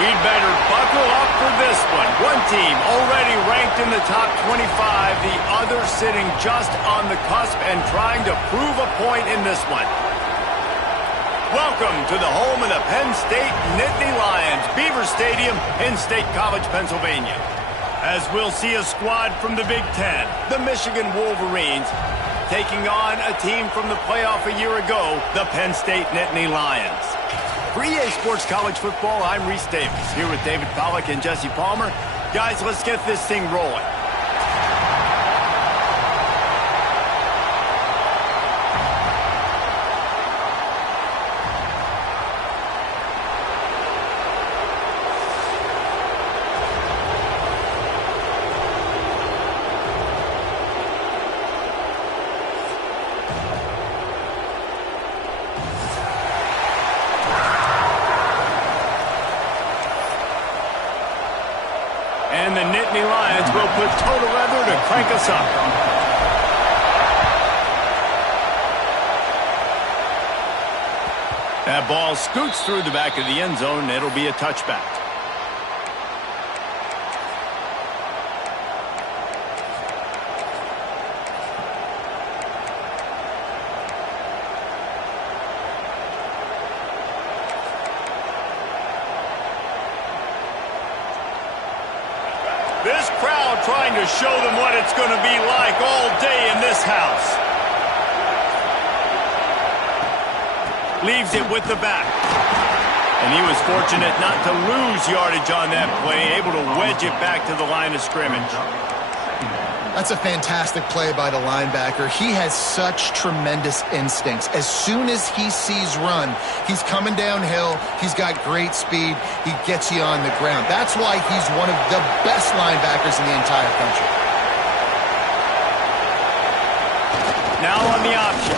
We'd better buckle up for this one. One team already ranked in the top 25, the other sitting just on the cusp and trying to prove a point in this one. Welcome to the home of the Penn State Nittany Lions, Beaver Stadium in State College, Pennsylvania. As we'll see a squad from the Big Ten, the Michigan Wolverines, taking on a team from the playoff a year ago, the Penn State Nittany Lions. For EA Sports College Football, I'm Reese Davis, here with David Pollack and Jesse Palmer. Guys, let's get this thing rolling. And the Nittany Lions will put total leather to crank us up. That ball scoots through the back of the end zone. It'll be a touchback. This crowd trying to show them what it's going to be like all day in this house. Leaves it with the back. And he was fortunate not to lose yardage on that play, able to wedge it back to the line of scrimmage. That's a fantastic play by the linebacker. He has such tremendous instincts. As soon as he sees run, he's coming downhill. He's got great speed. He gets you on the ground. That's why he's one of the best linebackers in the entire country. Now on the option.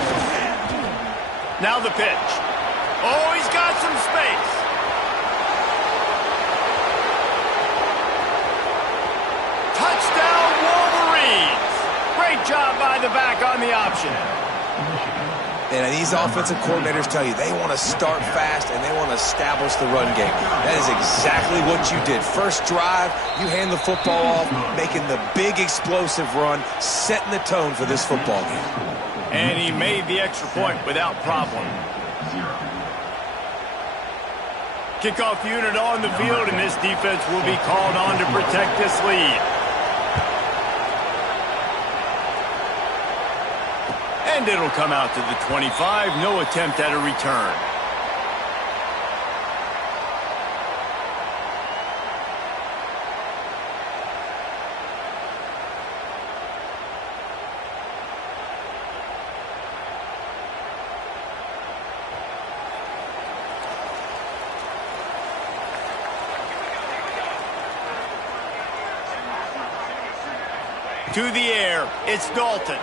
Now the pitch. Oh, he's got some space. Touchdown, Wolverines. Great job by the back on the option. And these offensive coordinators tell you they want to start fast and they want to establish the run game. That is exactly what you did. First drive, you hand the football off, making the big explosive run, setting the tone for this football game. And he made the extra point without problem. Kickoff unit on the field, and this defense will be called on to protect this lead. And it'll come out to the 25. No attempt at a return. To the air, it's Dalton.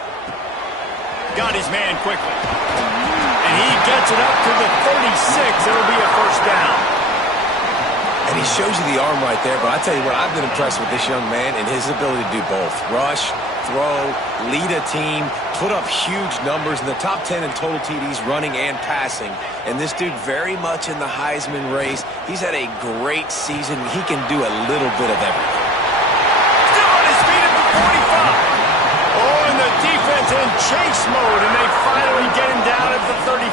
Got his man quickly. And he gets it up to the 36. It'll be a first down. And he shows you the arm right there, but I tell you what, I've been impressed with this young man and his ability to do both. Rush, throw, lead a team, put up huge numbers in the top 10 in total TDs running and passing. And this dude very much in the Heisman race. He's had a great season. He can do a little bit of everything. Still on his feet at the 45. Oh, and the defense in chase mode, and they finally get him down at the 35.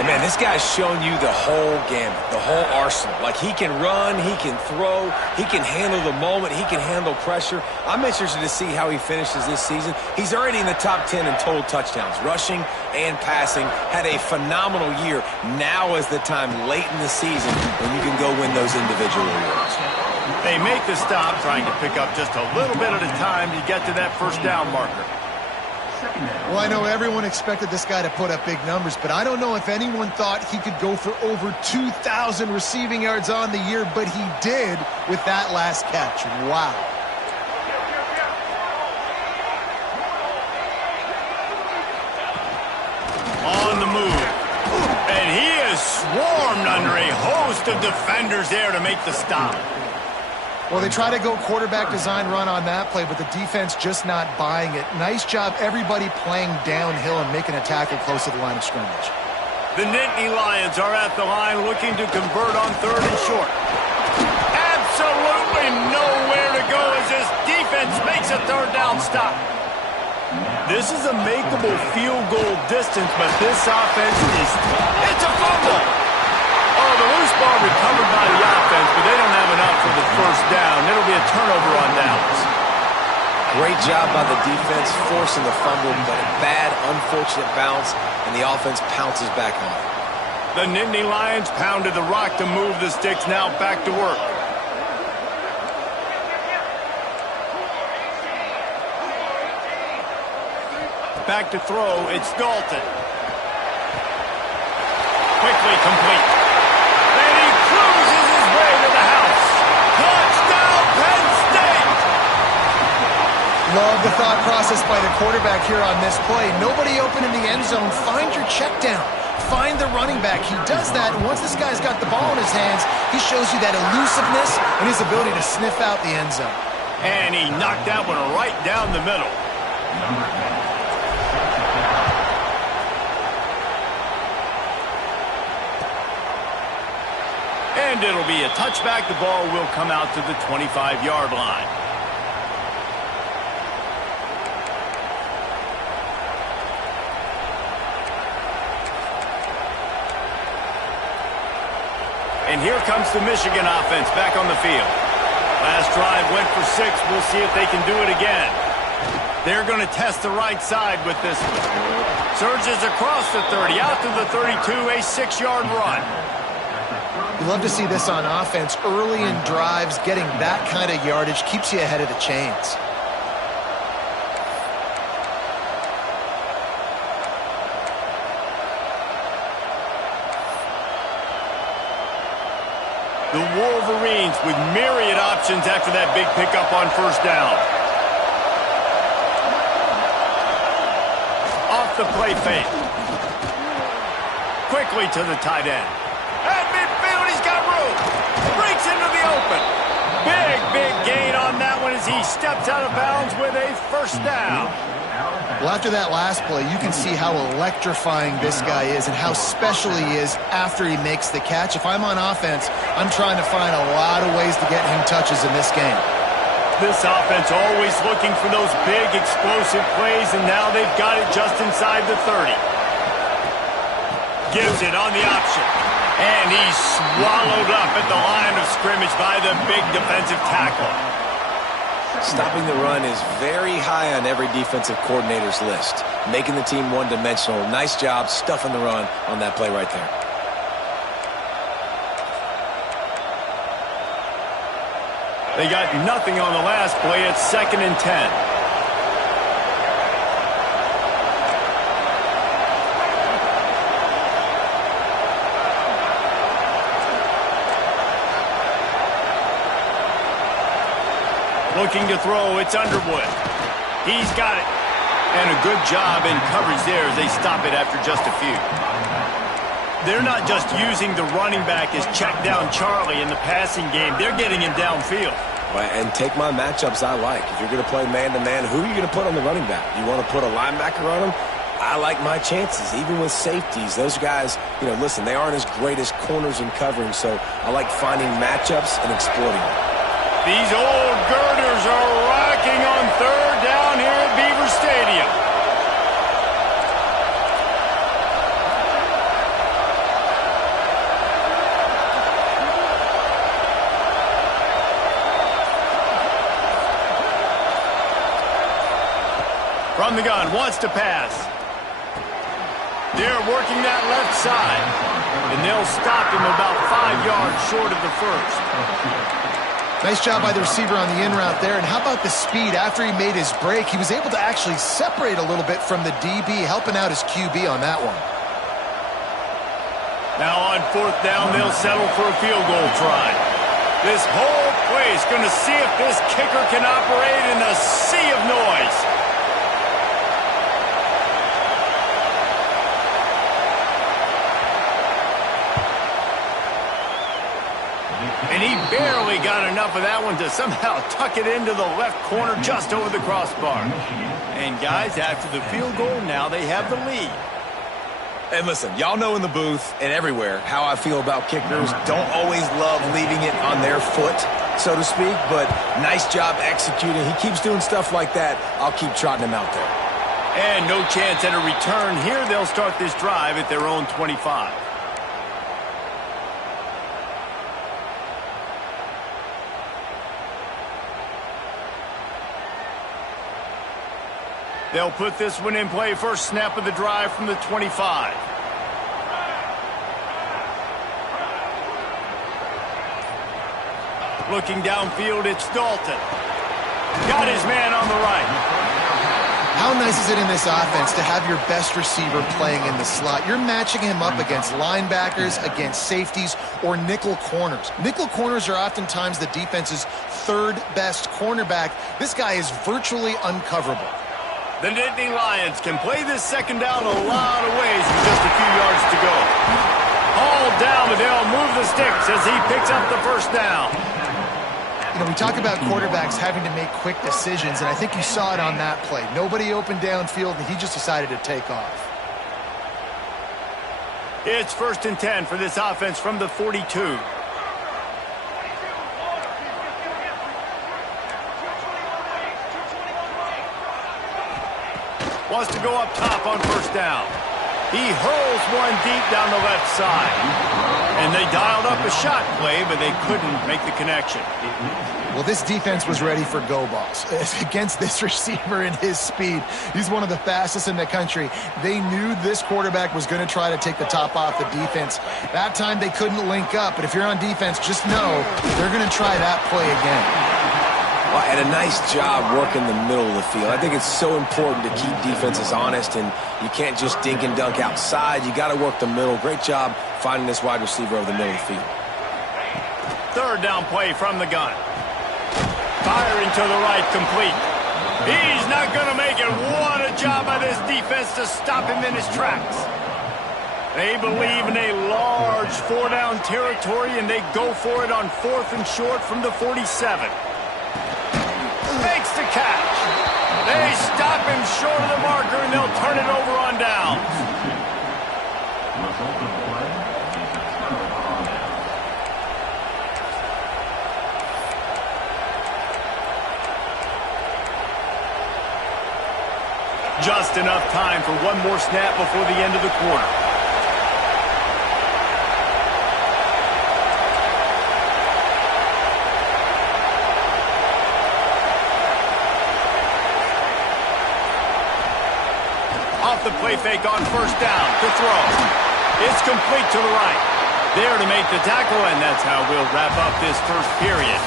And, man, this guy's shown you the whole gamut, the whole arsenal. Like, he can run, he can throw, he can handle the moment, he can handle pressure. I'm interested to see how he finishes this season. He's already in the top 10 in total touchdowns, rushing and passing. Had a phenomenal year. Now is the time late in the season when you can go win those individual awards. They make the stop, trying to pick up just a little bit at a time to get to that first down marker. Well, I know everyone expected this guy to put up big numbers, but I don't know if anyone thought he could go for over 2,000 receiving yards on the year, but he did with that last catch. Wow. On the move. And he is swarmed under a host of defenders there to make the stop. Well, they try to go quarterback design run on that play, but the defense just not buying it. Nice job, everybody playing downhill and making a tackle close to the line of scrimmage. The Nittany Lions are at the line looking to convert on 3rd and short. Absolutely nowhere to go as this defense makes a 3rd down stop. This is a makeable field goal distance, but this offense it's a fumble. Oh, the loose ball recovered by the offense, but they don't have enough for the first down. It'll be a turnover on downs. Great job by the defense forcing the fumble, but a bad, unfortunate bounce, and the offense pounces back on it. The Nittany Lions pounded the rock to move the sticks, now back to work. Back to throw, it's Dalton. Quickly complete. And he cruises his way to the house. Touchdown, Penn State! Love the thought process by the quarterback here on this play. Nobody open in the end zone. Find your check down. Find the running back. He does that, and once this guy's got the ball in his hands, he shows you that elusiveness and his ability to sniff out the end zone. And he knocked that one right down the middle. And it'll be a touchback. The ball will come out to the 25-yard line. And here comes the Michigan offense back on the field. Last drive went for 6. We'll see if they can do it again. They're going to test the right side with this one. Surges across the 30, out to the 32, a 6-yard run. You love to see this on offense. Early in drives, getting that kind of yardage keeps you ahead of the chains. The Wolverines with myriad options after that big pickup on first down. Off the play fake. Quickly to the tight end. At midfield, he's got room. Breaks into the open. Big gain on that one as he steps out of bounds with a first down. Well, after that last play, you can see how electrifying this guy is and how special he is after he makes the catch. If I'm on offense, I'm trying to find a lot of ways to get him touches in this game. This offense always looking for those big, explosive plays, and now they've got it just inside the 30. Gives it on the option. And he's swallowed up at the line of scrimmage by the big defensive tackle. Stopping the run is very high on every defensive coordinator's list. Making the team one-dimensional. Nice job stuffing the run on that play right there. They got nothing on the last play. It's 2nd and 10. Looking to throw, it's Underwood. He's got it. And a good job in coverage there as they stop it after just a few. They're not just using the running back as check down Charlie in the passing game. They're getting him downfield. Right, and take my matchups I like. If you're going to play man-to-man, who are you going to put on the running back? You want to put a linebacker on him? I like my chances, even with safeties. Those guys, listen, they aren't as great as corners and covering, so I like finding matchups and exploiting them. These old girders are rocking on 3rd down here at Beaver Stadium. From the gun, wants to pass. They're working that left side, and they'll stop him about 5 yards short of the first. Nice job by the receiver on the in route there. And how about the speed? After he made his break, he was able to actually separate a little bit from the DB, helping out his QB on that one. Now on 4th down, they'll settle for a field goal try. This whole place going to see if this kicker can operate in a sea of noise. And he barely got enough of that one to somehow tuck it into the left corner just over the crossbar. And guys, after the field goal, now they have the lead. And listen, y'all know in the booth and everywhere how I feel about kickers. Don't always love leaving it on their foot, so to speak, but nice job executing. He keeps doing stuff like that. I'll keep trotting him out there. And no chance at a return here. They'll start this drive at their own 25. They'll put this one in play. First snap of the drive from the 25. Looking downfield, it's Dalton. Got his man on the right. How nice is it in this offense to have your best receiver playing in the slot? You're matching him up against linebackers, against safeties, or nickel corners. Nickel corners are oftentimes the defense's third best cornerback. This guy is virtually uncoverable. The Nittany Lions can play this second down a lot of ways with just a few yards to go. Hauled down, but they'll move the sticks as he picks up the first down. You know, we talk about quarterbacks having to make quick decisions, and I think you saw it on that play. Nobody open downfield, and he just decided to take off. It's 1st and 10 for this offense from the 42. Wants to go up top on 1st down. He hurls one deep down the left side. And they dialed up a shot play, but they couldn't make the connection. Well, this defense was ready for go balls. Against this receiver and his speed, he's one of the fastest in the country. They knew this quarterback was going to try to take the top off the defense. That time they couldn't link up, but if you're on defense, just know they're going to try that play again. Well, and a nice job working the middle of the field. I think it's so important to keep defenses honest, and you can't just dink and dunk outside. You got to work the middle. Great job finding this wide receiver over the middle of the field. 3rd down play from the gun. Firing to the right, complete. He's not going to make it. What a job by this defense to stop him in his tracks. They believe in a large 4-down territory, and they go for it on 4th and short from the 47. Makes the catch. They stop him short of the marker, and they'll turn it over on downs. Just enough time for one more snap before the end of the quarter. Off the play fake on 1st down to throw. It's complete to the right. There to make the tackle, and that's how we'll wrap up this first period.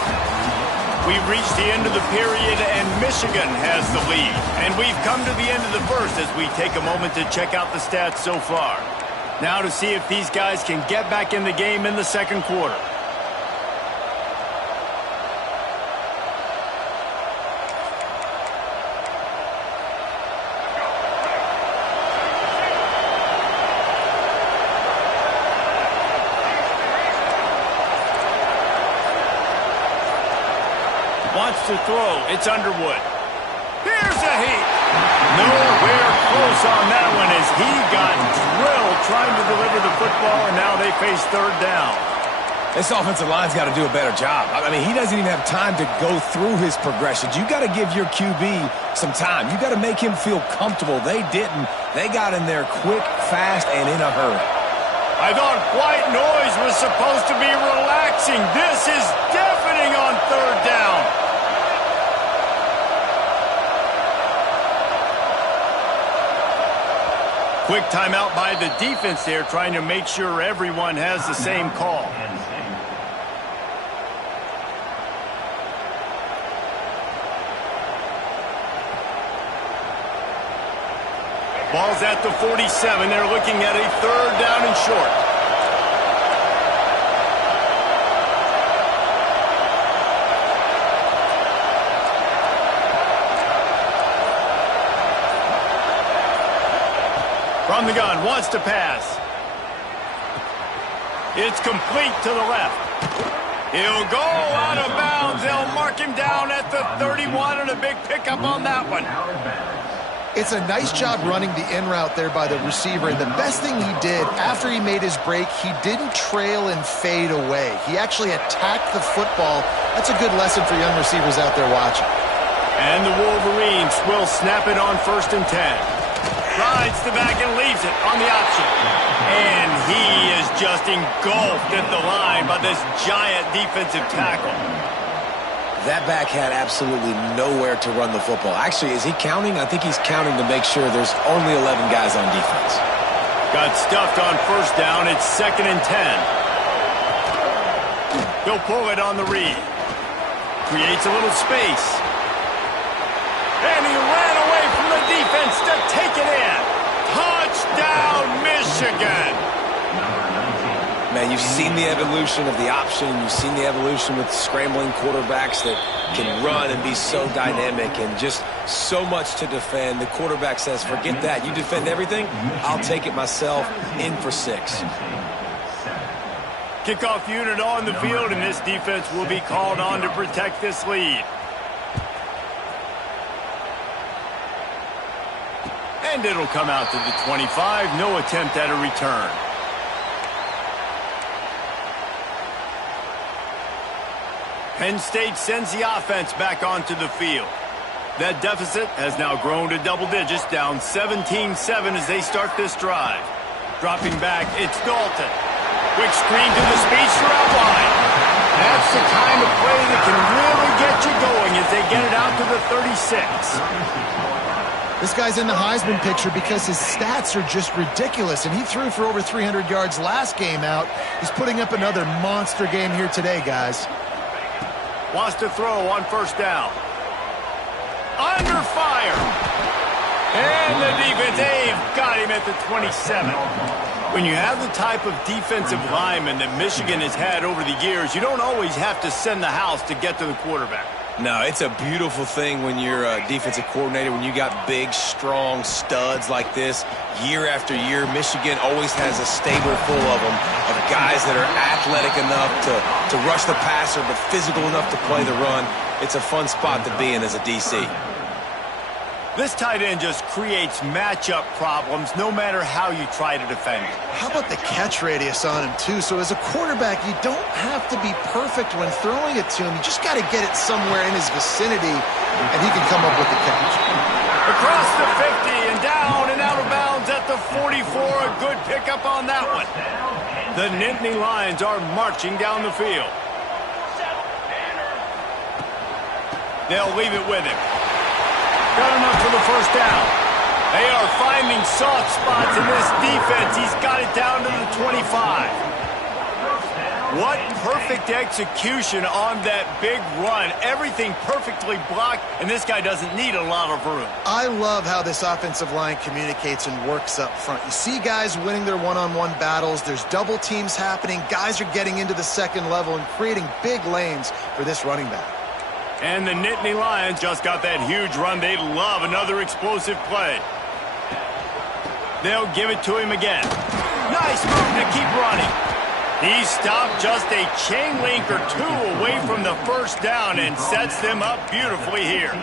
We've reached the end of the period, and Michigan has the lead. And we've come to the end of the first as we take a moment to check out the stats so far. Now to see if these guys can get back in the game in the second quarter. Wants to throw. It's Underwood. Here's a heat. Nowhere close on that one as he got drilled trying to deliver the football, and now they face 3rd down. This offensive line's got to do a better job. I mean, he doesn't even have time to go through his progressions. You got to give your QB some time. You got to make him feel comfortable. They didn't. They got in there quick, fast, and in a hurry. I thought white noise was supposed to be relaxing. This is deafening on 3rd down. Quick timeout by the defense there, trying to make sure everyone has the same call. Ball's at the 47. They're looking at a 3rd down and short. From the gun, wants to pass. It's complete to the left. He'll go out of bounds. They'll mark him down at the 31, and a big pickup on that one. It's a nice job running the in route there by the receiver, and the best thing he did after he made his break, he didn't trail and fade away. He actually attacked the football. That's a good lesson for young receivers out there watching. And the Wolverines will snap it on 1st and 10. Rides the back and leaves it on the option. And he is just engulfed at the line by this giant defensive tackle. That back had absolutely nowhere to run the football. Actually, is he counting? I think he's counting to make sure there's only 11 guys on defense. Got stuffed on 1st down. It's 2nd and 10. He'll pull it on the read. Creates a little space. And he ran away from the defense to take it in. Touchdown, Michigan. Man, you've seen the evolution of the option. You've seen the evolution with scrambling quarterbacks that can run and be so dynamic and just so much to defend. The quarterback says, forget that. You defend everything, I'll take it myself. In for 6. Kickoff unit on the field, and this defense will be called on to protect this lead. And it'll come out to the 25. No attempt at a return. Penn State sends the offense back onto the field. That deficit has now grown to double digits, down 17-7 as they start this drive. Dropping back, it's Dalton. Quick screen to the speedster outline. That's the kind of play that can really get you going as they get it out to the 36. This guy's in the Heisman picture because his stats are just ridiculous, and he threw for over 300 yards last game out. He's putting up another monster game here today, guys. Wants to throw on 1st down. Under fire. And the defense, they've got him at the 27. When you have the type of defensive lineman that Michigan has had over the years, you don't always have to send the house to get to the quarterback. No, it's a beautiful thing when you're a defensive coordinator, when you got big, strong studs like this. Year after year, Michigan always has a stable full of them, of guys that are athletic enough to rush the passer, but physical enough to play the run. It's a fun spot to be in as a DC. This tight end just creates matchup problems no matter how you try to defend it. How about the catch radius on him, too? So as a quarterback, you don't have to be perfect when throwing it to him. You just got to get it somewhere in his vicinity, and he can come up with the catch. Across the 50 and down and out of bounds at the 44. A good pickup on that one. The Nittany Lions are marching down the field. They'll leave it with him. Got enough for the 1st down. They are finding soft spots in this defense. He's got it down to the 25. What perfect execution on that big run. Everything perfectly blocked, and this guy doesn't need a lot of room. I love how this offensive line communicates and works up front. You see guys winning their one-on-one battles. There's double teams happening. Guys are getting into the 2nd level and creating big lanes for this running back. And the Nittany Lions just got that huge run. They love another explosive play. They'll give it to him again. Nice move to keep running. He stopped just a chain link or 2 away from the 1st down and sets them up beautifully here.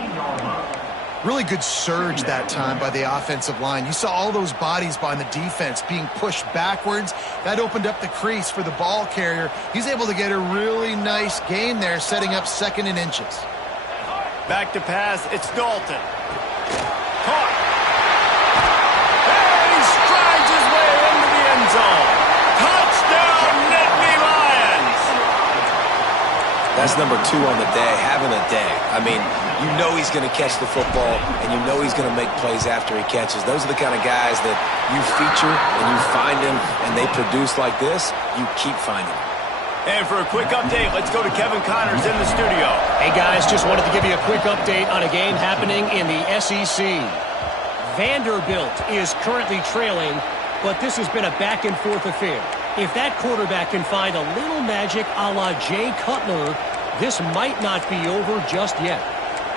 Really good surge that time by the offensive line. You saw all those bodies by the defense being pushed backwards. That opened up the crease for the ball carrier. He's able to get a really nice gain there, setting up 2nd and inches. Back to pass, it's Dalton. Caught. And he strides his way into the end zone. Touchdown, Nittany Lions! That That's number 2 on the day, having a day. I mean, you know he's going to catch the football, and you know he's going to make plays after he catches. Those are the kind of guys that you feature and you find them, and they produce like this, you keep finding them. And for a quick update, let's go to Kevin Connors in the studio. Hey, guys, just wanted to give you a quick update on a game happening in the SEC. Vanderbilt is currently trailing, but this has been a back-and-forth affair. If that quarterback can find a little magic a la Jay Cutler, this might not be over just yet.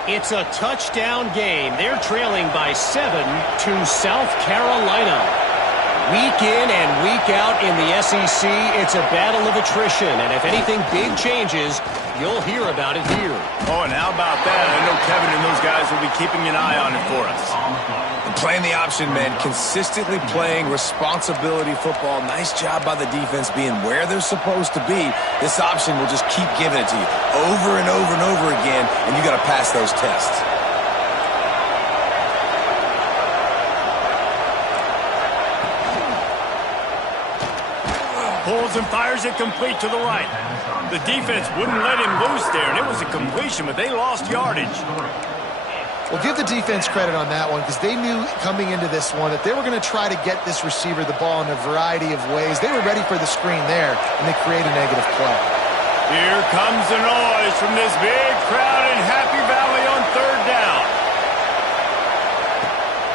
It's a touchdown game. They're trailing by 7 to South Carolina. Week in and week out in the SEC, it's a battle of attrition. And if anything big changes, you'll hear about it here. Oh, and how about that? I know Kevin and those guys will be keeping an eye on it for us. And playing the option, man, consistently playing responsibility football. Nice job by the defense being where they're supposed to be. This option will just keep giving it to you over and over and over again, and you got to pass those tests. Pulls and fires it complete to the right. The defense wouldn't let him loose there, and it was a completion, but they lost yardage. Well, give the defense credit on that one because they knew coming into this one that they were going to try to get this receiver the ball in a variety of ways. They were ready for the screen there, and they create a negative play. Here comes the noise from this big crowd in Happy Valley on 3rd down.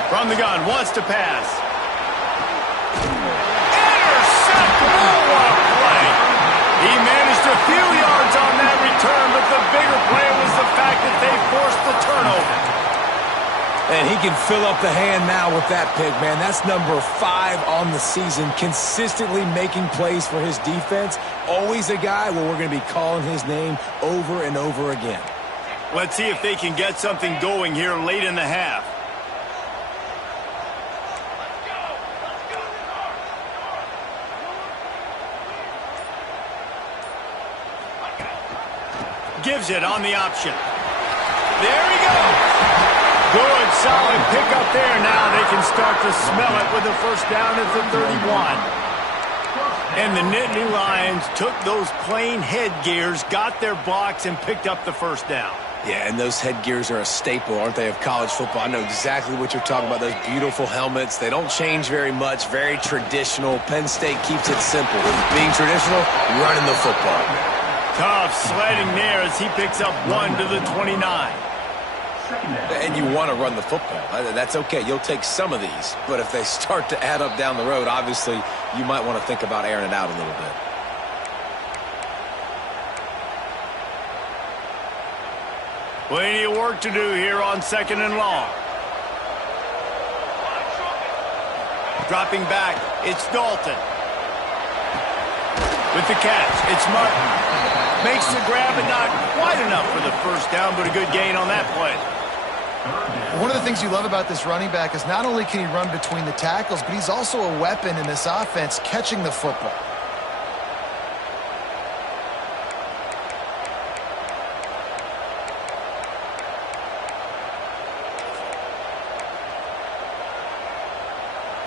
From the gun, wants to pass. He managed a few yards on that return, but the bigger play was the fact that they forced the turnover. And he can fill up the hand now with that pick, man. That's number 5 on the season, consistently making plays for his defense. Always a guy where we're going to be calling his name over and over again. Let's see if they can get something going here late in the half. Gives it on the option. There he goes. Good, solid pickup there. Now they can start to smell it with a first down at the 31. And the Nittany Lions took those plain headgears, got their blocks, and picked up the first down. Yeah, and those headgears are a staple, aren't they, of college football? I know exactly what you're talking about, those beautiful helmets. They don't change very much, very traditional. Penn State keeps it simple. Being traditional, running the football. Tough sledding there as he picks up 1 to the 29. And you want to run the football. That's okay. You'll take some of these. But if they start to add up down the road, obviously, you might want to think about airing it out a little bit. Plenty of work to do here on 2nd and long. Dropping back, it's Dalton. With the catch, it's Martin. Makes the grab, but not quite enough for the first down, but a good gain on that play. One of the things you love about this running back is not only can he run between the tackles, but he's also a weapon in this offense catching the football.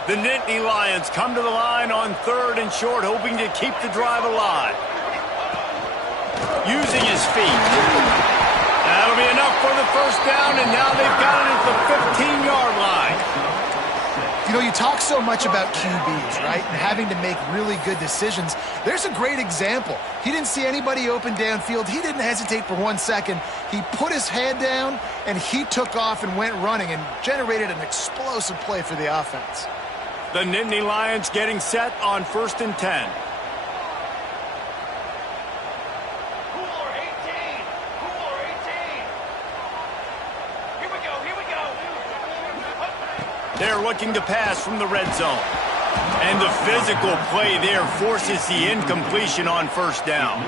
The Nittany Lions come to the line on 3rd and short, hoping to keep the drive alive. Using his feet. That'll be enough for the first down, and now they've got it at the 15-yard line. You know, you talk so much about QBs, right, and having to make really good decisions. There's a great example. He didn't see anybody open downfield. He didn't hesitate for 1 second. He put his head down, and he took off and went running and generated an explosive play for the offense. The Nittany Lions getting set on 1st and 10. They're looking to pass from the red zone. And the physical play there forces the incompletion on first down.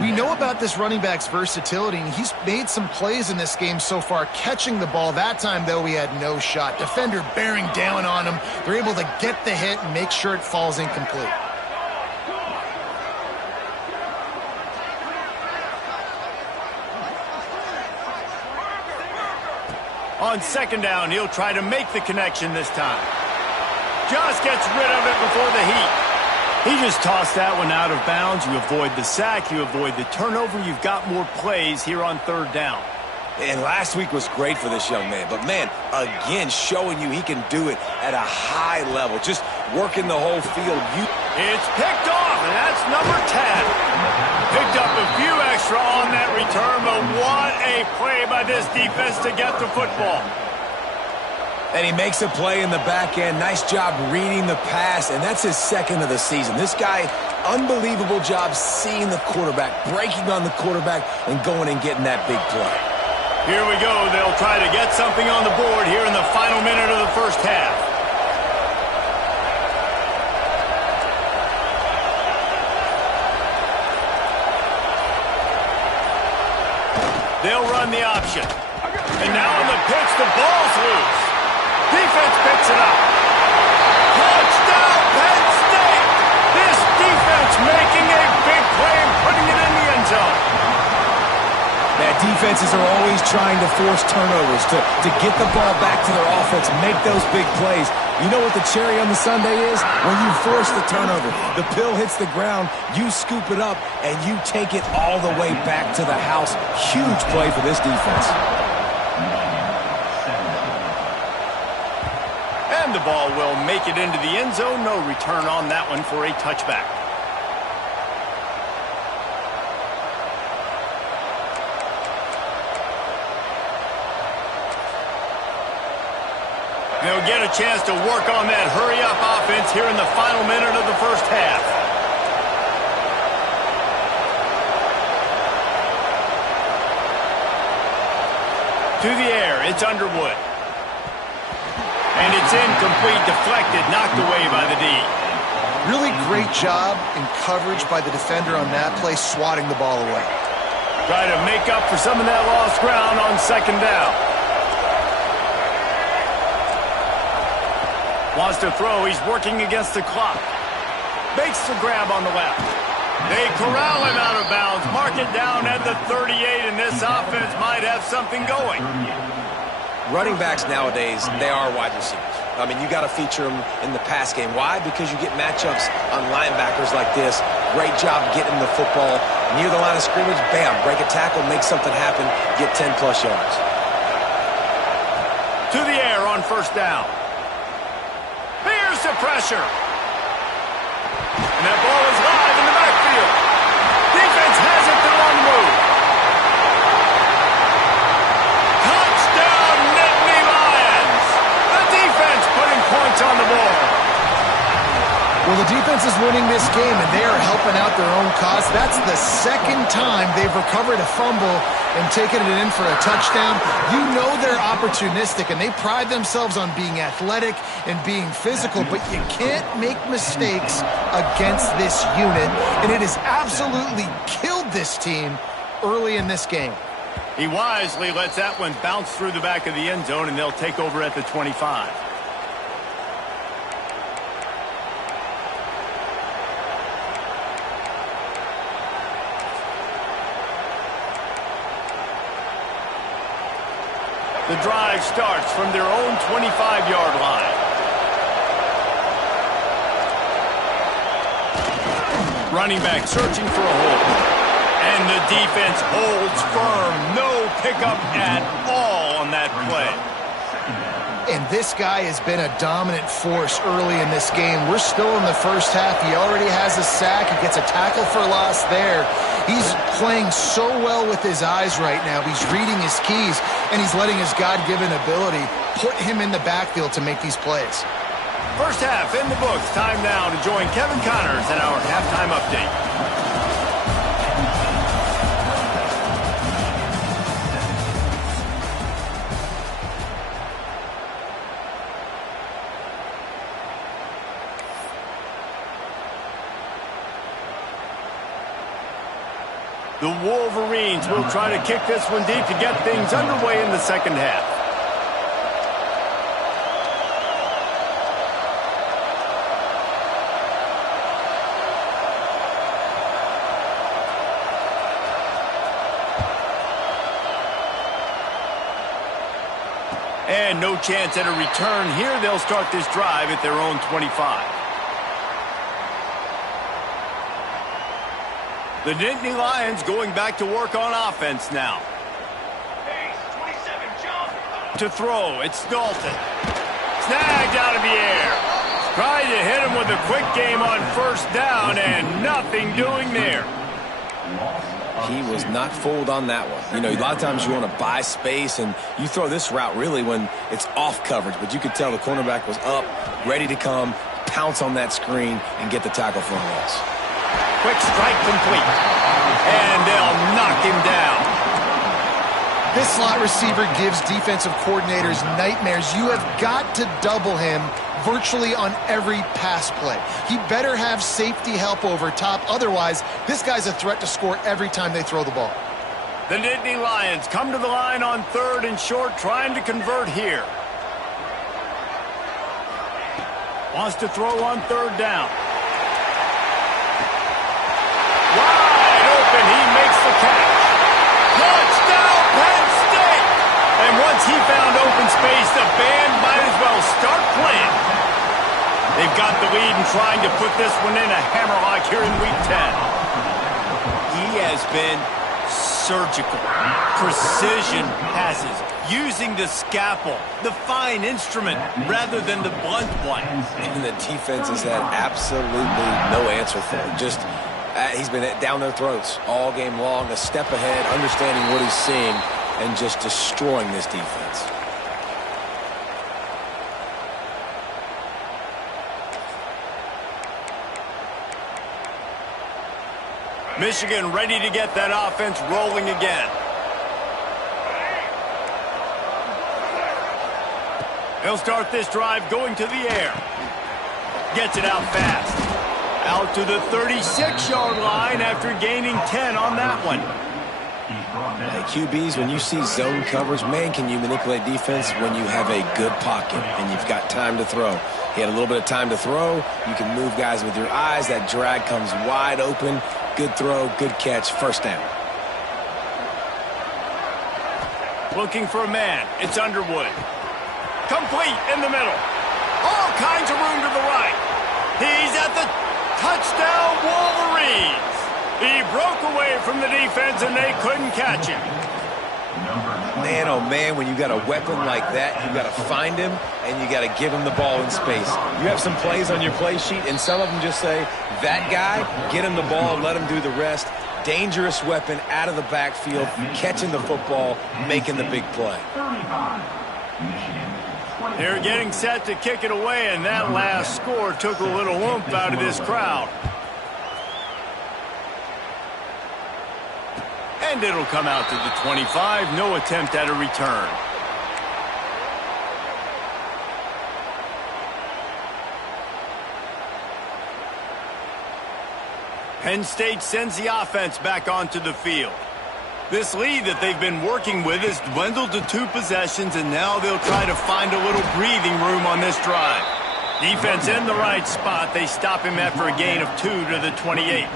We know about this running back's versatility, and he's made some plays in this game so far, catching the ball. That time, though, he had no shot. Defender bearing down on him. They're able to get the hit and make sure it falls incomplete. On 2nd down, he'll try to make the connection this time. Just gets rid of it before the heat. He just tossed that one out of bounds. You avoid the sack, you avoid the turnover. You've got more plays here on third down. And last week was great for this young man. But, man, again, showing you he can do it at a high level. Just working the whole field. It's picked off, and that's number 10. Picked up a few extra on that return, but what a play by this defense to get the football. And he makes a play in the back end. Nice job reading the pass, and that's his second of the season. This guy, unbelievable job seeing the quarterback, breaking on the quarterback, and going and getting that big play. Here we go. They'll try to get something on the board here in the final minute of the first half. They'll run the option. And now on the pitch, the ball's loose. Defense picks it up. Touchdown, Penn State! This defense making a big play and putting it in the end zone. Man, defenses are always trying to force turnovers to get the ball back to their offense, make those big plays. You know what the cherry on the sundae is? When you force the turnover, the pill hits the ground, you scoop it up, and you take it all the way back to the house. Huge play for this defense. And the ball will make it into the end zone. No return on that one for a touchback. They'll get a chance to work on that hurry-up offense here in the final minute of the first half. To the air, it's Underwood. And it's incomplete, deflected, knocked away by the D. Really great job in coverage by the defender on that play, swatting the ball away. Try to make up for some of that lost ground on second down. Wants to throw. He's working against the clock. Makes the grab on the left. They corral him out of bounds. Mark it down at the 38, and this offense might have something going. Running backs nowadays, they are wide receivers. I mean, you got to feature them in the pass game. Why? Because you get matchups on linebackers like this. Great job getting the football near the line of scrimmage. Bam, break a tackle, make something happen, get 10-plus yards. To the air on first down. Here's the pressure. And that ball is live in the backfield. Defense has it. They're on the move. Touchdown, Nittany Lions. The defense putting points on the board. Well, the defense is winning this game, and they are helping out their own cause. That's the second time they've recovered a fumble and taken it in for a touchdown. You know they're opportunistic, and they pride themselves on being athletic and being physical, but you can't make mistakes against this unit, and it has absolutely killed this team early in this game. He wisely lets that one bounce through the back of the end zone, and they'll take over at the 25. The drive starts from their own 25-yard line. Running back searching for a hole. And the defense holds firm. No pickup at all on that play. And this guy has been a dominant force early in this game. We're still in the first half. He already has a sack. He gets a tackle for loss there. He's playing so well with his eyes right now. He's reading his keys, and he's letting his God-given ability put him in the backfield to make these plays. First half in the books. Time now to join Kevin Connors in our halftime update. The Wolverines will try to kick this one deep to get things underway in the second half. And no chance at a return here. They'll start this drive at their own 25. The Nittany Lions going back to work on offense now. To throw, it's Dalton. Snagged out of the air. Tried to hit him with a quick game on first down, and nothing doing there. He was not fooled on that one. You know, a lot of times you want to buy space, and you throw this route really when it's off coverage. But you could tell the cornerback was up, ready to come, pounce on that screen, and get the tackle for a loss. Quick strike complete. And they'll knock him down. This slot receiver gives defensive coordinators nightmares. You have got to double him virtually on every pass play. He better have safety help over top. Otherwise, this guy's a threat to score every time they throw the ball. The Nittany Lions come to the line on 3rd and short, trying to convert here. Wants to throw on 3rd down. Wide open, he makes the catch. Touchdown, Penn State! And once he found open space, the band might as well start playing. They've got the lead and trying to put this one in a hammerlock here in Week 10. He has been surgical. Precision passes, using the scalpel, the fine instrument, rather than the blunt one. And the defense has had absolutely no answer for him. Just, he's been down their throats all game long, a step ahead, understanding what he's seeing, and just destroying this defense. Michigan ready to get that offense rolling again. He'll start this drive going to the air. Gets it out fast. Out to the 36-yard line after gaining 10 on that one. Hey, QBs, when you see zone coverage, man, can you manipulate defense when you have a good pocket and you've got time to throw. He had a little bit of time to throw. You can move guys with your eyes. That drag comes wide open. Good throw, good catch, first down. Looking for a man. It's Underwood. Complete in the middle. All kinds of room to the right. He's at the touchdown Wolverines. He broke away from the defense and they couldn't catch him. Man, oh man, when you got a weapon like that, you got to find him and you got to give him the ball in space. You have some plays on your play sheet and some of them just say, that guy, get him the ball and let him do the rest. Dangerous weapon out of the backfield, catching the football, making the big play. They're getting set to kick it away, and that last score took a little oomph out of this crowd. And it'll come out to the 25. No attempt at a return. Penn State sends the offense back onto the field. This lead that they've been working with has dwindled to 2 possessions, and now they'll try to find a little breathing room on this drive. Defense in the right spot. They stop him after a gain of 2 to the 28.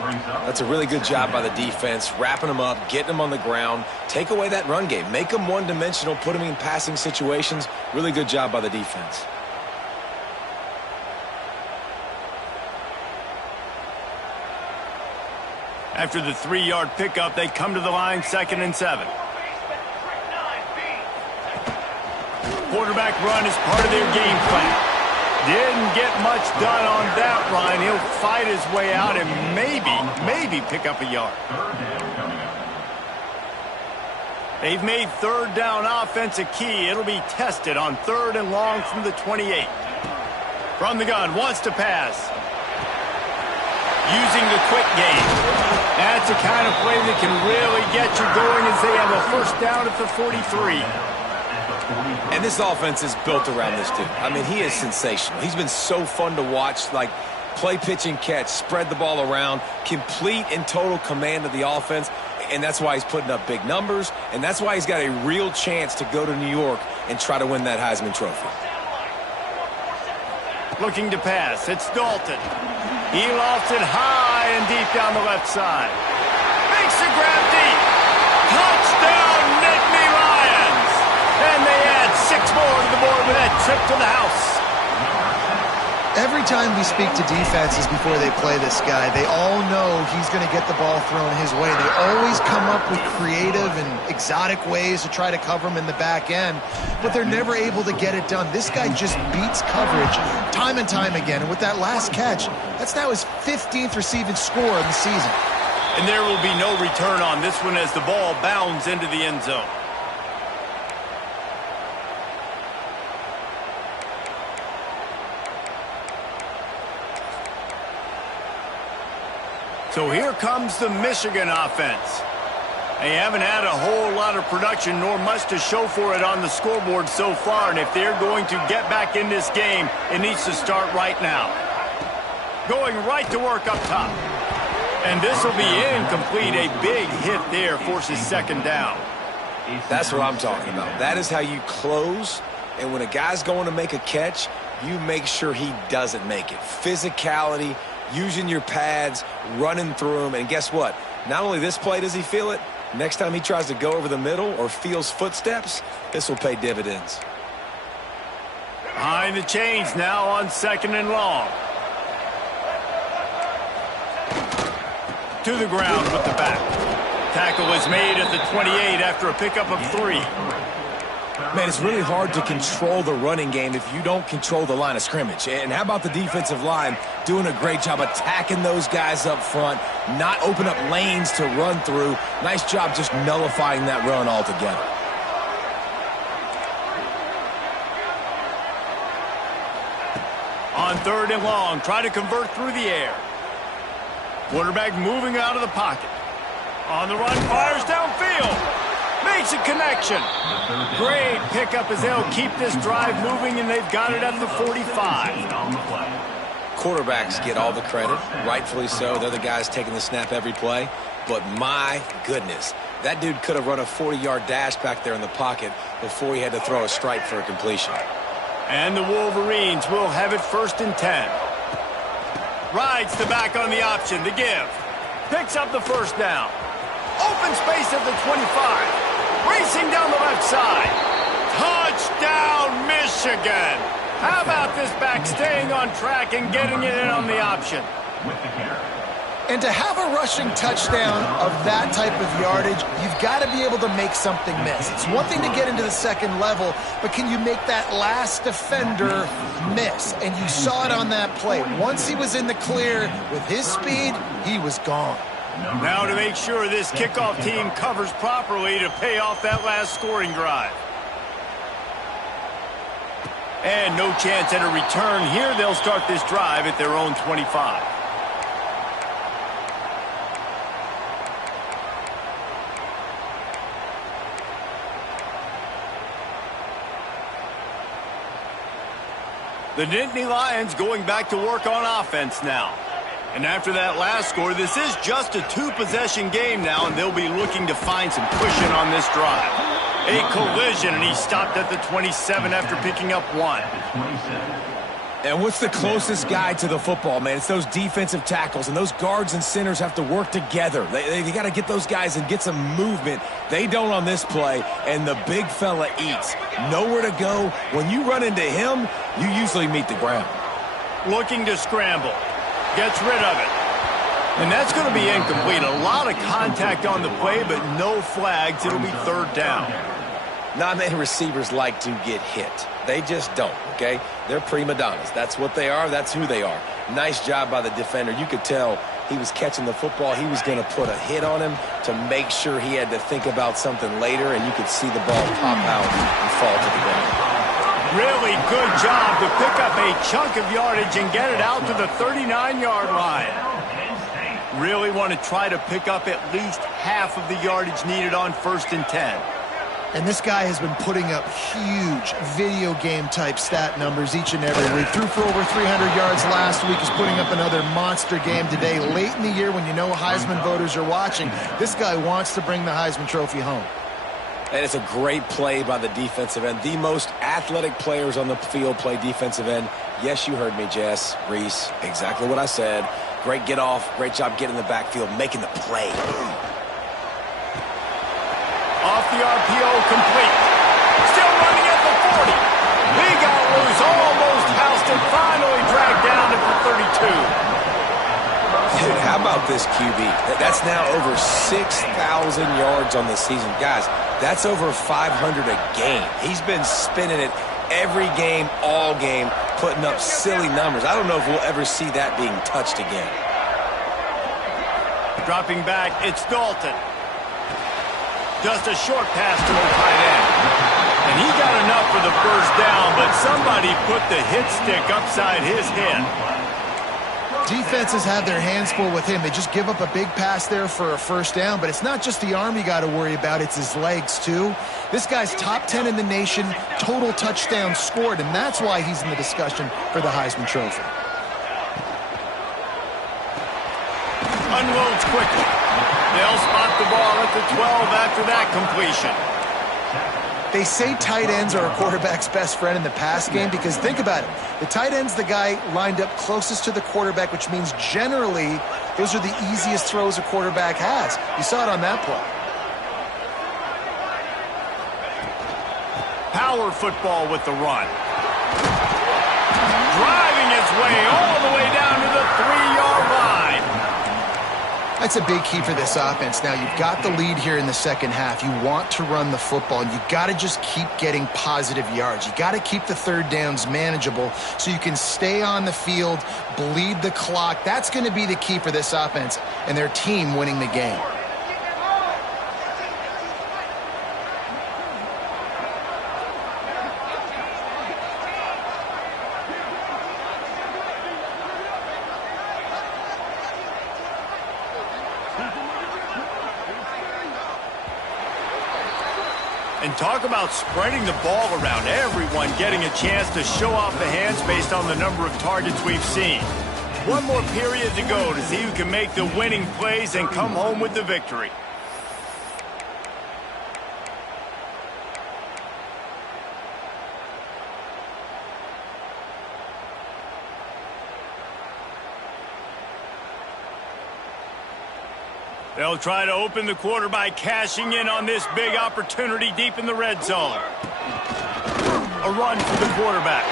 That's a really good job by the defense, wrapping them up, getting them on the ground, take away that run game, make them one-dimensional, put them in passing situations. Really good job by the defense. After the 3-yard pickup, they come to the line 2nd and 7. Quarterback run is part of their game plan. Didn't get much done on that run. He'll fight his way out and maybe pick up a yard. They've made 3rd down offense a key. It'll be tested on 3rd and long from the 28. From the gun, wants to pass. Using the quick game. That's a kind of play that can really get you going as they have a 1st down at the 43. And this offense is built around this dude. I mean, he is sensational. He's been so fun to watch, like play, pitch, and catch, spread the ball around, complete and total command of the offense, and that's why he's putting up big numbers, and that's why he's got a real chance to go to New York and try to win that Heisman Trophy. Looking to pass. It's Dalton. He lofts it high and deep down the left side. Makes the grab deep. Touchdown, Nittany Lions. And they add 6 more to the board with that trip to the house. Every time we speak to defenses before they play this guy, they all know he's going to get the ball thrown his way. They always come up with creative and exotic ways to try to cover him in the back end, but they're never able to get it done. This guy just beats coverage time and time again, and with that last catch, that's now his 15th receiving score of the season. And there will be no return on this one as the ball bounds into the end zone. So here comes the Michigan offense. They haven't had a whole lot of production nor much to show for it on the scoreboard so far, and if they're going to get back in this game, it needs to start right now. Going right to work up top. And this will be incomplete. A big hit there forces second down. That's what I'm talking about. That is how you close, and when a guy's going to make a catch, you make sure he doesn't make it. Physicality, using your pads, running through him, and guess what? Not only this play does he feel it, next time he tries to go over the middle or feels footsteps, this will pay dividends. Behind the chains now on 2nd and long. To the ground with the back. Tackle is made at the 28 after a pickup of 3. Man, it's really hard to control the running game if you don't control the line of scrimmage. And how about the defensive line doing a great job attacking those guys up front, not open up lanes to run through. Nice job just nullifying that run altogether. On 3rd and long, try to convert through the air. Quarterback moving out of the pocket. On the run, fires downfield. Makes a connection. Great pickup as they'll keep this drive moving, and they've got it at the 45. Quarterbacks get all the credit, rightfully so. They're the guys taking the snap every play. But my goodness, that dude could have run a 40-yard dash back there in the pocket before he had to throw a strike for a completion. And the Wolverines will have it 1st and 10. Rides the back on the option, the give. Picks up the 1st down. Open space at the 25. Racing down the left side. Touchdown, Michigan. How about this back staying on track and getting it in on the option? And to have a rushing touchdown of that type of yardage, you've got to be able to make something miss. It's one thing to get into the second level, but can you make that last defender miss? And you saw it on that play. Once he was in the clear with his speed, he was gone. Now to make sure this kickoff team covers properly to pay off that last scoring drive. And no chance at a return here. They'll start this drive at their own 25. The Nittany Lions going back to work on offense now. And after that last score, this is just a 2-possession game now, and they'll be looking to find some cushion on this drive. A collision, and he stopped at the 27 after picking up 1. And what's the closest guy to the football, man? It's those defensive tackles, and those guards and centers have to work together. They got to get those guys and get some movement. They don't on this play, and the big fella eats. Nowhere to go. When you run into him, you usually meet the ground. Looking to scramble. Gets rid of it. And that's going to be incomplete. A lot of contact on the play, but no flags. It'll be 3rd down. Not many receivers like to get hit. They just don't, okay? They're prima donnas. That's what they are. That's who they are. Nice job by the defender. You could tell he was catching the football. He was going to put a hit on him to make sure he had to think about something later, and you could see the ball pop out and fall to the ground. Really good job to pick up a chunk of yardage and get it out to the 39-yard line. Really want to try to pick up at least half of the yardage needed on 1st and 10. And this guy has been putting up huge video game type stat numbers each and every week. Threw for over 300 yards last week. He's putting up another monster game today. Late in the year when you know Heisman voters are watching, this guy wants to bring the Heisman Trophy home. And it's a great play by the defensive end. The most athletic players on the field play defensive end. Yes, you heard me, Jess, Reese. Exactly what I said. Great get off. Great job getting the backfield, making the play. Off the RPO, complete. Still running at the 40. He got loose, almost housed and finally dragged down at the 32. Dude, how about this QB? That's now over 6,000 yards on the season. Guys, that's over 500 a game. He's been spinning it every game, all game, putting up silly numbers. I don't know if we'll ever see that being touched again. Dropping back, it's Dalton. Just a short pass to the tight end. And he got enough for the first down, but somebody put the hit stick upside his head. Defenses have their hands full with him. They just give up a big pass there for a first down, but it's not just the arm you got to worry about, it's his legs too. This guy's top 10 in the nation, total touchdowns scored, and that's why he's in the discussion for the Heisman Trophy. Unloads quickly. They'll spot the ball at the 12 after that completion. They say tight ends are a quarterback's best friend in the pass game because think about it. The tight end's the guy lined up closest to the quarterback, which means generally those are the easiest throws a quarterback has. You saw it on that play. Power football with the run. Driving its way all the way down to the 3-yard line. That's a big key for this offense. Now, you've got the lead here in the second half. You want to run the football, and you've got to just keep getting positive yards. You got to keep the third downs manageable so you can stay on the field, bleed the clock. That's going to be the key for this offense and their team winning the game. And talk about spreading the ball around. Everyone getting a chance to show off the hands based on the number of targets we've seen. One more period to go to see who can make the winning plays and come home with the victory. They'll try to open the quarter by cashing in on this big opportunity deep in the red zone. A run for the quarterback.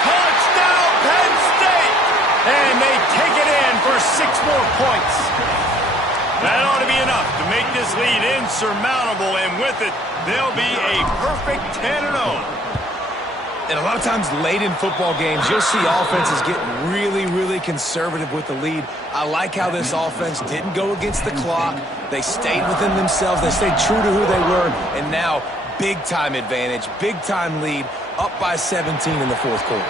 Touchdown, Penn State! And they take it in for 6 more points. That ought to be enough to make this lead insurmountable, and with it, they'll be a perfect 10-0. And a lot of times late in football games, you'll see offenses get really conservative with the lead. I like how this offense didn't go against the clock. They stayed within themselves. They stayed true to who they were. And now, big-time advantage, big-time lead, up by 17 in the fourth quarter.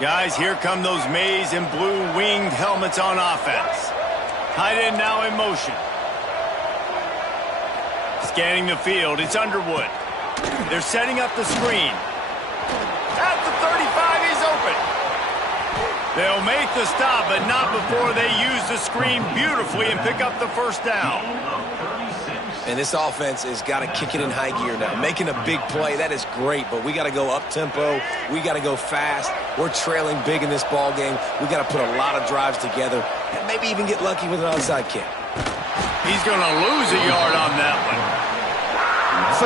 Guys, here come those maize and blue winged helmets on offense. Tight end now in motion. Scanning the field, it's Underwood. They're setting up the screen. At the 35, he's open. They'll make the stop, but not before they use the screen beautifully and pick up the first down. And this offense has got to kick it in high gear now. Making a big play, that is great, but we got to go up-tempo. We got to go fast. We're trailing big in this ball game. We got to put a lot of drives together and maybe even get lucky with an onside kick. He's going to lose a yard on that one.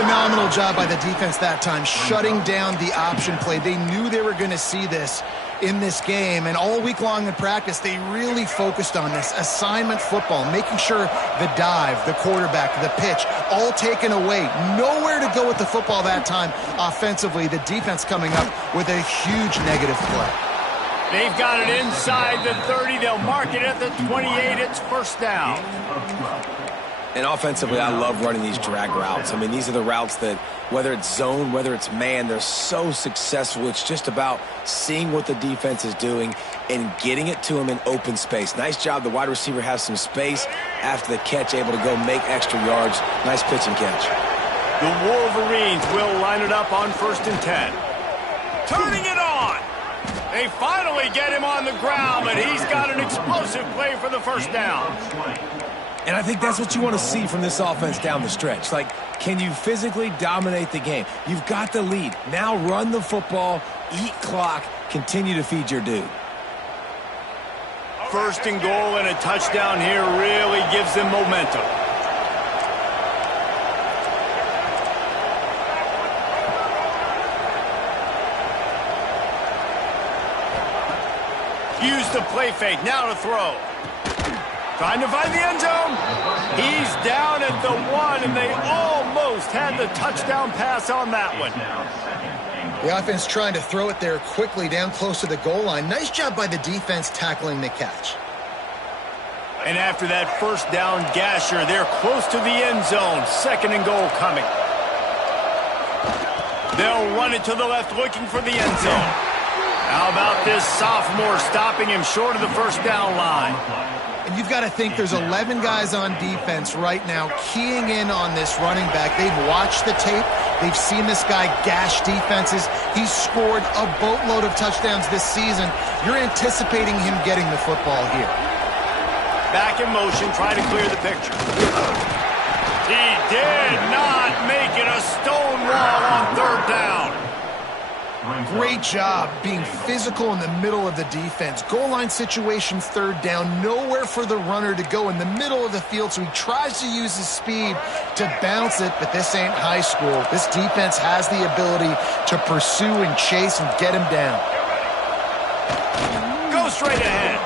Phenomenal job by the defense that time, shutting down the option play. They knew they were going to see this in this game, and all week long in practice, they really focused on this assignment football, making sure the dive, the quarterback, the pitch, all taken away. Nowhere to go with the football that time offensively. The defense coming up with a huge negative play. They've got it inside the 30. They'll mark it at the 28. It's first down. And offensively, I love running these drag routes. I mean, these are the routes that, whether it's zone, whether it's man, they're so successful. It's just about seeing what the defense is doing and getting it to them in open space. Nice job. The wide receiver has some space after the catch, able to go make extra yards. Nice pitch and catch. The Wolverines will line it up on 1st and 10. Turning it on. They finally get him on the ground, but he's got an explosive play for the first down. And I think that's what you want to see from this offense down the stretch. Like, can you physically dominate the game? You've got the lead. Now run the football, eat clock, continue to feed your dude. First and goal and a touchdown here really gives them momentum. Use the play fake, now to throw. Trying to find the end zone. He's down at the 1, and they almost had the touchdown pass on that one. The offense trying to throw it there quickly down close to the goal line. Nice job by the defense tackling the catch. And after that first down gasher, they're close to the end zone. Second and goal coming. They'll run it to the left looking for the end zone. How about this sophomore stopping him short of the first down line? And you've got to think there's 11 guys on defense right now keying in on this running back. They've watched the tape. They've seen this guy gash defenses. He's scored a boatload of touchdowns this season. You're anticipating him getting the football here. Back in motion, try to clear the picture. He did not make it a stone wall on third down. Great job being physical in the middle of the defense. Goal line situation, third down, nowhere for the runner to go in the middle of the field, so he tries to use his speed to bounce it, but this ain't high school. This defense has the ability to pursue and chase and get him down. Go straight ahead.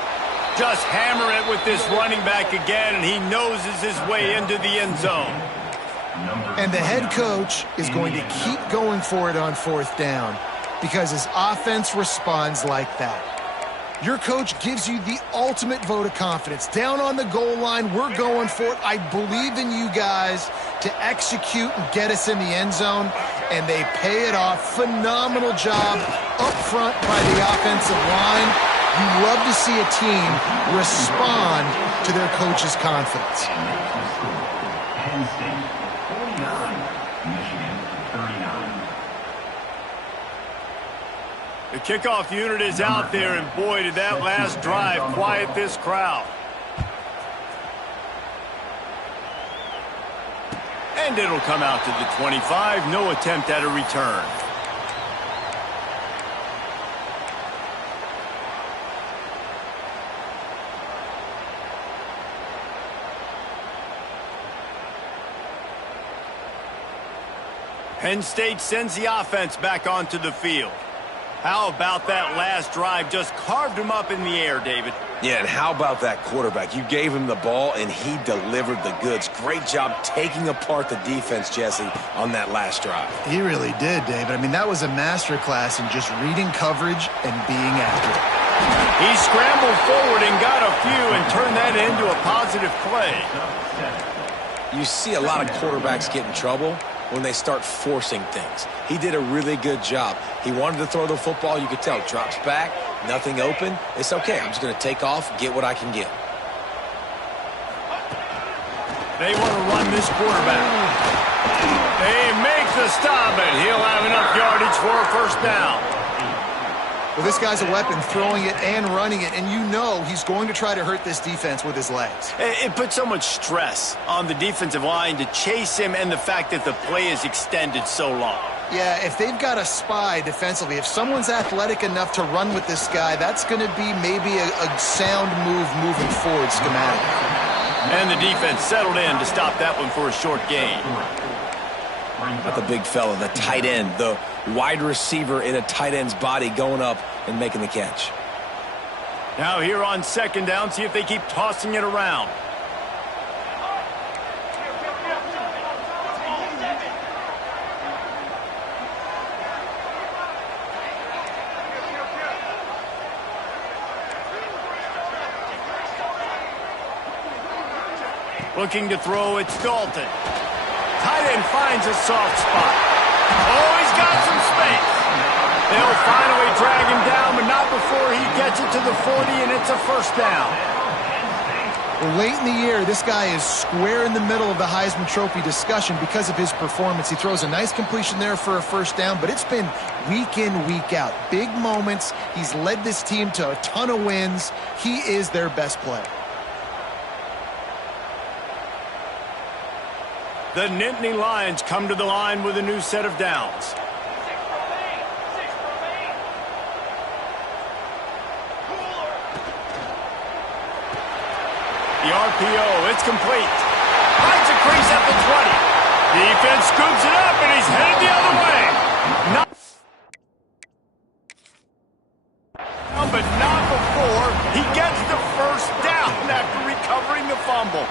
Just hammer it with this running back again, and he noses his way into the end zone. And the head coach is going to keep going for it on fourth down, because his offense responds like that. Your coach gives you the ultimate vote of confidence. Down on the goal line, we're going for it. I believe in you guys to execute and get us in the end zone, and they pay it off. Phenomenal job up front by the offensive line. You love to see a team respond to their coach's confidence. Penn State 49, Michigan 39. The kickoff unit is out there, and boy, did that last drive quiet this crowd. And it'll come out to the 25. No attempt at a return. Penn State sends the offense back onto the field. How about that last drive? Just carved him up in the air, David. Yeah, and how about that quarterback? You gave him the ball, and he delivered the goods. Great job taking apart the defense, Jesse, on that last drive. He really did, David. I mean, that was a masterclass in just reading coverage and being accurate. He scrambled forward and got a few and turned that into a positive play. You see a lot of quarterbacks get in trouble when they start forcing things. He did a really good job. He wanted to throw the football. You could tell. Drops back, nothing open. It's okay. I'm just going to take off, get what I can get. They want to run this quarterback. They make the stop, and he'll have enough yardage for a first down. Well, this guy's a weapon, throwing it and running it, and you know he's going to try to hurt this defense with his legs. It puts so much stress on the defensive line to chase him, and the fact that the play is extended so long. Yeah, if they've got a spy defensively, if someone's athletic enough to run with this guy, that's going to be maybe a sound move moving forward schematically. And the defense settled in to stop that one for a short gain. Not the big fella, the tight end, the wide receiver in a tight end's body going up and making the catch. Now here on second down, see if they keep tossing it around. Looking to throw, it's Dalton. Tight end finds a soft spot. Oh, he's got some space. They'll finally drag him down, but not before he gets it to the 40, and it's a first down. Well, late in the year, this guy is square in the middle of the Heisman Trophy discussion because of his performance. He throws a nice completion there for a first down, but it's been week in, week out. Big moments. He's led this team to a ton of wins. He is their best player. The Nittany Lions come to the line with a new set of downs. The RPO, it's complete. Finds a crease at the 20. Defense scoops it up, and he's headed the other way. But not before he gets the first down after recovering the fumble.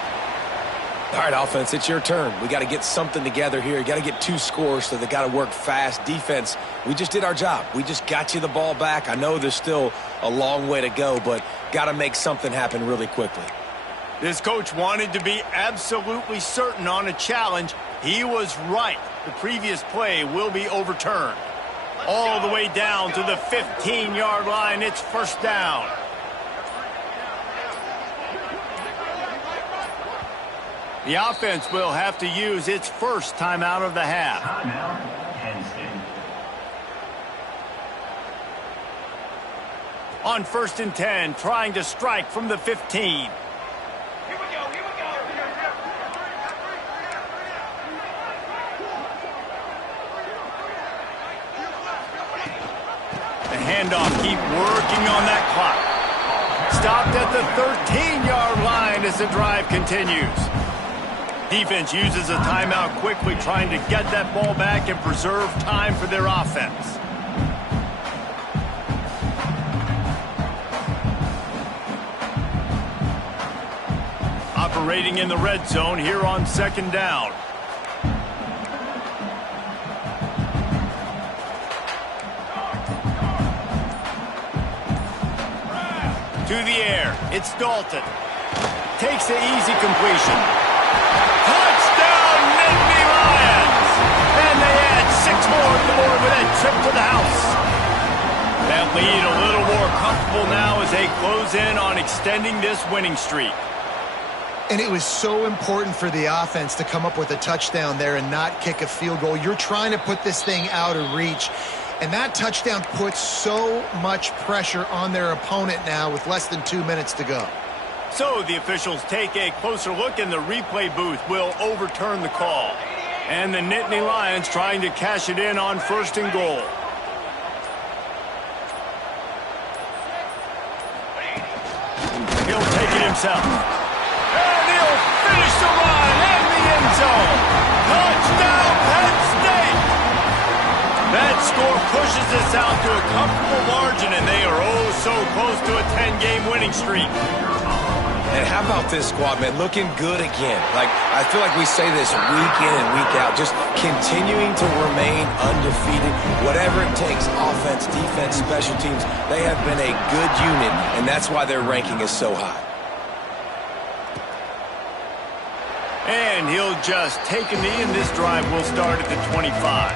All right, offense, it's your turn. We got to get something together here. You got to get 2 scores, so they got to work fast. Defense, we just did our job. We just got you the ball back. I know there's still a long way to go, but got to make something happen really quickly. This coach wanted to be absolutely certain on a challenge. He was right. The previous play will be overturned. All the way down to the 15-yard line. It's first down. The offense will have to use its first timeout of the half. Timeout, Penn State. On 1st and 10, trying to strike from the 15. The handoff, keep working on that clock. Stopped at the 13-yard line as the drive continues. Defense uses a timeout quickly, trying to get that ball back and preserve time for their offense. Operating in the red zone here on 2nd down. To the air, it's Dalton. Takes the easy completion. Touchdown, Nittany Lions! And they add 6 more on the board with that trip to the house. That lead a little more comfortable now as they close in on extending this winning streak. And it was so important for the offense to come up with a touchdown there and not kick a field goal. You're trying to put this thing out of reach. And that touchdown puts so much pressure on their opponent now with less than 2 minutes to go. So the officials take a closer look, and the replay booth will overturn the call. And the Nittany Lions trying to cash it in on 1st and goal. He'll take it himself. And he'll finish the run in the end zone. Touchdown, Penn State! That score pushes us out to a comfortable margin, and they are oh so close to a 10-game winning streak. And how about this squad, man? Looking good again. Like, I feel like we say this week in and week out, just continuing to remain undefeated. Whatever it takes, offense, defense, special teams, they have been a good unit, and that's why their ranking is so high. And he'll just take a knee, and this drive will start at the 25.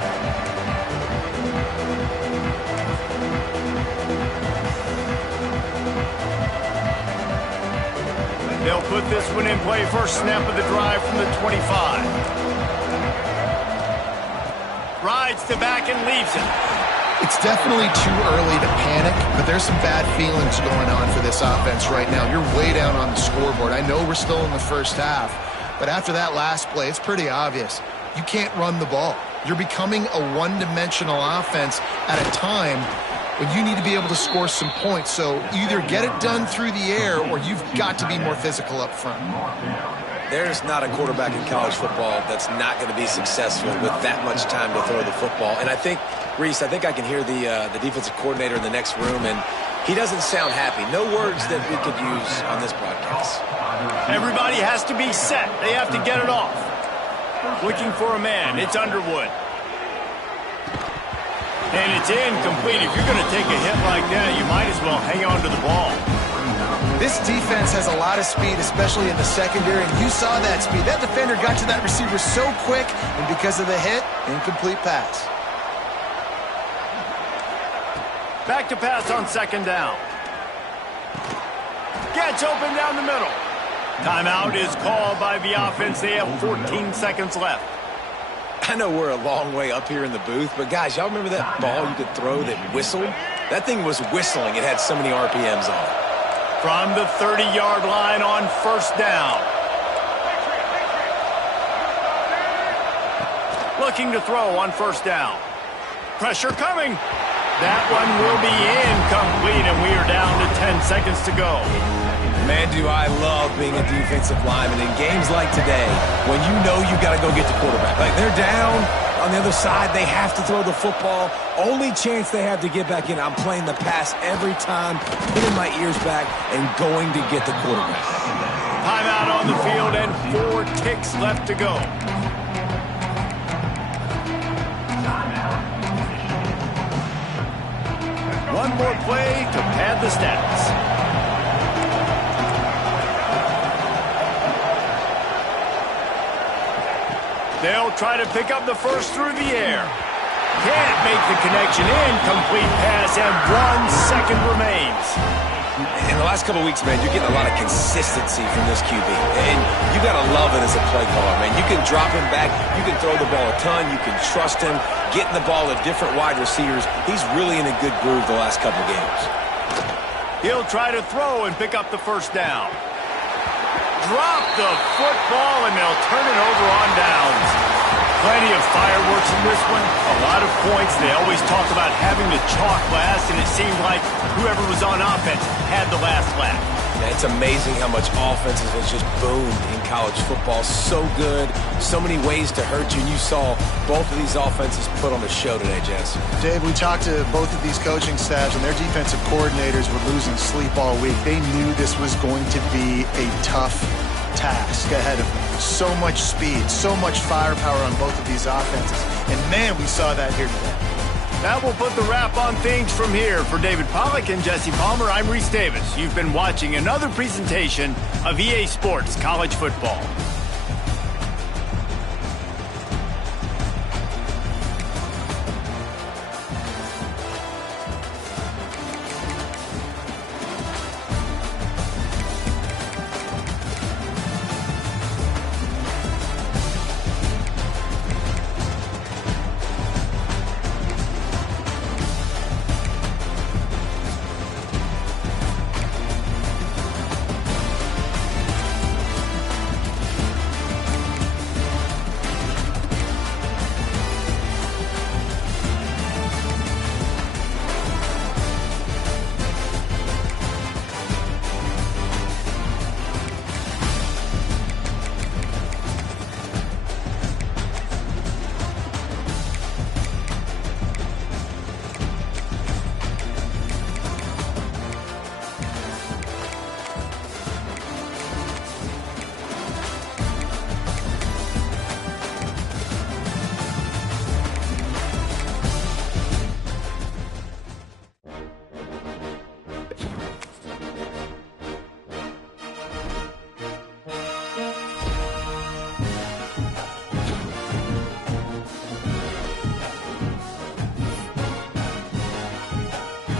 They'll put this one in play. First snap of the drive from the 25. Rides to back and leaves it. It's definitely too early to panic, but there's some bad feelings going on for this offense right now. You're way down on the scoreboard. I know we're still in the first half, but after that last play, it's pretty obvious. You can't run the ball. You're becoming a one-dimensional offense at a time when you need to be able to score some points. So either get it done through the air or you've got to be more physical up front. There's not a quarterback in college football that's not going to be successful with that much time to throw the football. And I think, Reese, I can hear the defensive coordinator in the next room, and he doesn't sound happy. No words that we could use on this broadcast. Everybody has to be set. They have to get it off. Looking for a man. It's Underwood. And it's incomplete. If you're going to take a hit like that, you might as well hang on to the ball. This defense has a lot of speed, especially in the secondary, and you saw that speed. That defender got to that receiver so quick, and because of the hit, incomplete pass. Back to pass on 2nd down. Gets open down the middle. Timeout is called by the offense. They have 14 seconds left. I know we're a long way up here in the booth, but guys, y'all remember that ball you could throw that whistled? That thing was whistling. It had so many RPMs on it. From the 30-yard line on 1st down. Looking to throw on 1st down. Pressure coming. That one will be incomplete, and we are down to 10 seconds to go. Man, do I love being a defensive lineman in games like today when you know you got to go get the quarterback. Like, they're down on the other side. They have to throw the football. Only chance they have to get back in. I'm playing the pass every time, putting my ears back and going to get the quarterback. Timeout on the field and 4 ticks left to go. One more play to pad the stats. They'll try to pick up the first through the air. Can't make the connection. Incomplete pass, and 1 second remains. In the last couple of weeks, man, you're getting a lot of consistency from this QB. And you got to love it as a play caller, man. You can drop him back. You can throw the ball a ton. You can trust him. Getting the ball to different wide receivers. He's really in a good groove the last couple of games. He'll try to throw and pick up the first down. Drop the football, and they'll turn it over on downs. Plenty of fireworks in this one. A lot of points. They always talk about having to chalk last, and it seemed like whoever was on offense had the last laugh. Man, it's amazing how much offenses has just boomed in college football. So good. So many ways to hurt you. And you saw both of these offenses put on a show today, Jess. Dave, we talked to both of these coaching staffs, and their defensive coordinators were losing sleep all week. They knew this was going to be a tough task ahead of them. So much speed, so much firepower on both of these offenses. And, man, we saw that here today. That will put the wrap on things from here. For David Pollack and Jesse Palmer, I'm Reese Davis. You've been watching another presentation of EA Sports College Football.